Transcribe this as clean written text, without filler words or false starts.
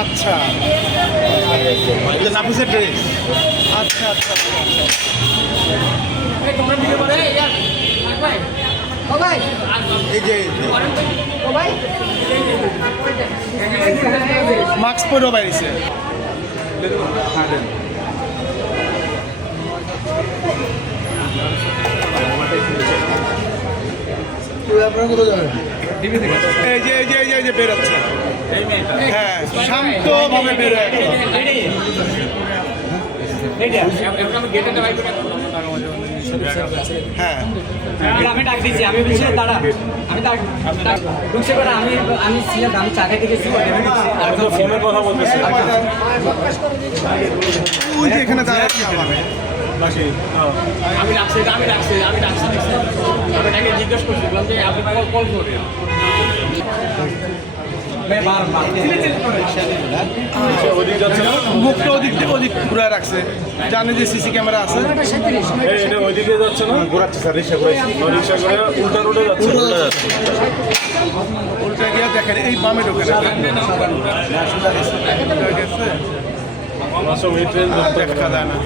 আচ্ছা নাফিসের ড্রেস। আচ্ছা আচ্ছা এই যে মাস্ক পরেও বাইরেছে। এই যে এই যে এই যে বেরোচ্ছে, হ্যাঁ শান্তভাবে বেরোয়। হ্যাঁ আমি ডাক দিচ্ছি, আমি বলছি দাঁড়া, আমি ঢুকছে করে আমি ছিলাম, আমি চা খাইতে গেছি, ফোনের কথা বলতেছি। ওই যে এখানে দাঁড়াচ্ছি আমি ডাকছি আপনাকে জিজ্ঞেস করছিলাম যে আপনি কল করে মুখটা ওদিক থেকে ওদিক ঘুরে রাখছে, জানে যে সিসি ক্যামেরা আছে। এটা ওইদিকে যাচ্ছে না, ঘোরাচ্ছে স্যার, রিক্সা করে উল্টা রোডে যাচ্ছে। উল্টা গিয়ে দেখেন এই বামে ঢোকে না, দেখা যায় না।